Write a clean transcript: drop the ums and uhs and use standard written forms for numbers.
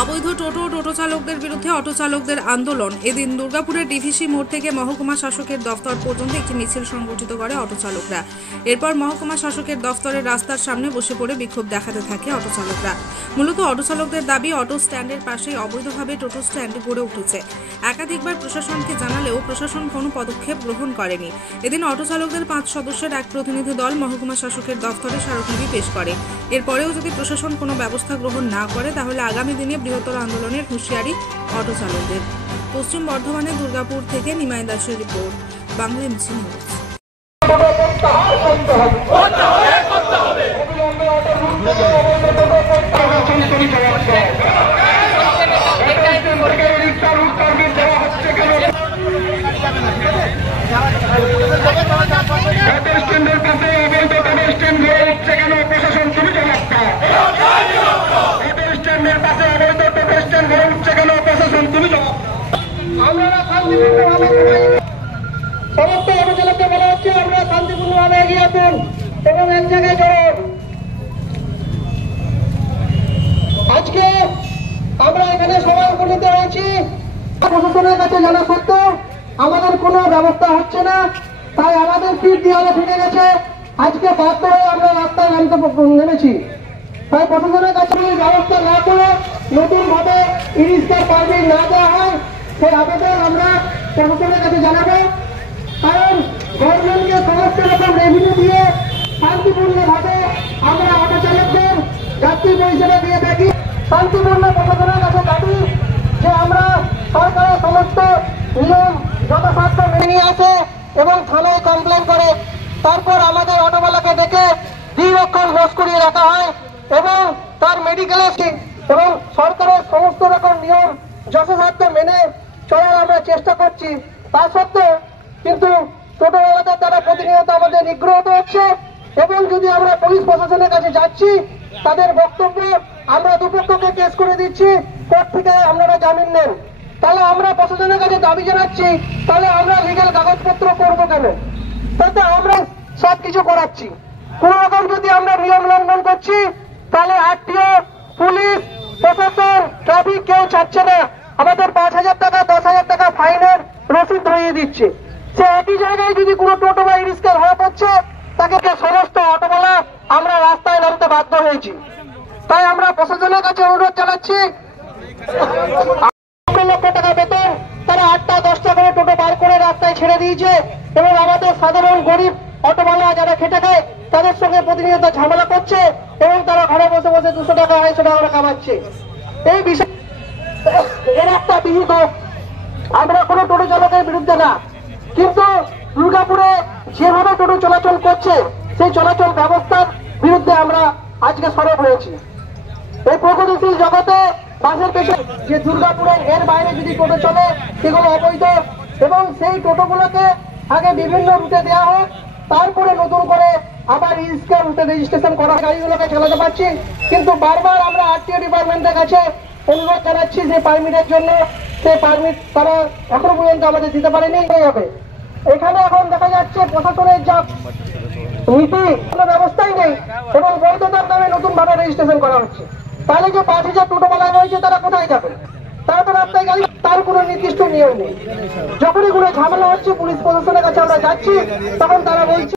অবৈধ টোটো চালকদের বিরুদ্ধে অটো চালকদের আন্দোলন। এদিন দুর্গাপুরের ডিভিসি মোড় থেকে মহকুমা শাসকের দফতর পর্যন্ত একটি মিছিল সংগঠিত করে অটো চালকরা। এরপর মহকুমা শাসকের দফতরের রাস্তার সামনে বসে পড়ে বিক্ষোভ দেখাতে থাকে অটো চালকরা। মূলত অটো চালকদের দাবি, অটো স্ট্যান্ডের পাশেই অবৈধভাবে টোটো স্ট্যান্ড গড়ে উঠেছে। একাধিকবার প্রশাসনকে জানালেও প্রশাসন কোনো পদক্ষেপ গ্রহণ করেনি। এদিন অটো চালকদের 5 সদস্যের এক প্রতিনিধি দল মহকুমা শাসকের দফতরে স্মারকলিপি পেশ করে। এরপরেও যদি প্রশাসন কোনো ব্যবস্থা গ্রহণ না করে তাহলে আগামী দিনে বৃহত্তর আন্দোলনের হুঁশিয়ারি অটো চালকদের। পশ্চিম বর্ধমানের দুর্গাপুর থেকে নিমাই দাসের রিপোর্ট, বাংলা এমসি নিউজ। সমস্ত অটোচালককে বলা হচ্ছে আমরা শান্তিপূর্ণভাবে এগিয়ে আসুন এবং এক জায়গায় জড়ুন। আজকে আমরা এখানে সবাই উপস্থিত হয়েছি, প্রশাসনের কাছে জানা সত্ত্বেও আমাদের কোনো ব্যবস্থা হচ্ছে না। তাই আমাদের পিঠ দেওয়ালে ফেটে গেছে। আজকে বাধ্য হয়ে আমরা রাস্তায় নেমেছি। তাই প্রশাসনের কাছে ব্যবস্থা না করে নতুন ভাবে ইরিস্কার পারমিট না দেওয়া হয় সেই আবেদন আমরা প্রশাসনের কাছে জানাবো। কারণ গভর্নমেন্টকে সমস্ত রকম রেভিনিউ দিয়ে শান্তিপূর্ণভাবে আমরা অটো চালকদের যাত্রী পরিষেবা দিয়ে থাকি। শান্তিপূর্ণ প্রশাসনের কাছে দাবি যে আমরা সরকারের সমস্ত নিয়ম যথাসাধ্য মেনে নিয়ে আসে এবং থানায় কমপ্লেন করে তারপর আমাদের অটোওয়ালাকে ডেকে দীর্ঘক্ষণ বস করিয়ে রাখা হয় এবং তার মেডিকেলে এবং সরকারের সমস্ত রকম নিয়ম যথাসাধ্য মেনে চলার আমরা চেষ্টা করছি। তা সত্ত্বেও কিন্তু টোটোওয়ালাদের দ্বারা প্রতিনিয়ত আমাদের নিগ্রহ হচ্ছে এবং যদি আমরা পুলিশ প্রশাসনের কাছে যাচ্ছি তাদের বক্তব্য আমরা দুপক্ষকে কেস করে দিচ্ছি, কোর্ট থেকে আপনারা জামিন নেন। তাহলে আমরা প্রশাসনের কাছে দাবি জানাচ্ছি, তাহলে আমরা লিগ্যাল কাগজপত্র করবো কেন? তাতে আমরা সবকিছু করাচ্ছি। কোন রকম যদি আমরা নিয়ম লঙ্ঘন করছি তাহলে আরটিও, পুলিশ, প্রশাসন, ট্রাফিক কেউ ছাড়ছে না। আমাদের 5,000 টাকা 10,000 টাকা ফাইনের রসিদ ধরিয়ে দিচ্ছে। সে একই জায়গায় যদি কোনো টোটো বা রিক্সা হয়ে পড়ছে তাকে সমস্ত অটোওয়ালা আমরা রাস্তায় নামতে বাধ্য হয়েছি। তাই আমরা প্রশাসনের কাছে অনুরোধ জানাচ্ছি, 1 লক্ষ টাকা বেতন তারা 8টা 10টা করে টোটো বার করে রাস্তায় ছেড়ে দিয়েছে এবং আমাদের সাধারণ গরিব অটোওয়ালা যারা খেটে খায় তাদের সঙ্গে প্রতিনিয়ত ঝামেলা করছে এবং তারা ঘরে বসে বসে 200 টাকা 250 টাকা কামাচ্ছে। এই বিষয় এর একটা বিহিত। আমরা কোনো টোটো চালকের বিরুদ্ধে না, কিন্তু দুর্গাপুরে যেভাবে টোটো চলাচল করছে সেই চলাচল ব্যবস্থার বিরুদ্ধে আমরা আজকে সরব হয়েছি। এই প্রগতিশীল জগতে বাসের পেছনে যে দুর্গাপুরে এর বাইরে যদি টোটো চলে সেগুলো অবৈধ এবং সেই টোটোগুলোকে আগে বিভিন্ন রুটে দেওয়া হোক, তারপরে নতুন করে আবার রিক্সা রুটে রেজিস্ট্রেশন করা গাড়িগুলোকে চালাতে পারছি। কিন্তু বারবার আমরা আরটিও ডিপার্টমেন্টের কাছে অনুরোধ জানাচ্ছি যে পারমিটের জন্য, সেই পারমিট তারা এখনো পর্যন্ত আমাদের দিতে পারেনি। হবে এখানে এখন দেখা যাচ্ছে প্রশাসনের যা নীতি, কোনো ব্যবস্থাই নেই এবং বৈধতার নামে নতুন ভাবে রেজিস্ট্রেশন করা হচ্ছে। তাহলে যে 5,000 টোটোওয়ালা রয়েছে তারা কোথায় যাবে? তারা তো রাস্তায় গাড়ি, তার কোনো নির্দিষ্ট নিয়ম নেই। যখনই কোনো ঝামেলা হচ্ছে পুলিশ প্রশাসনের কাছে আমরা যাচ্ছি তখন তারা বলছে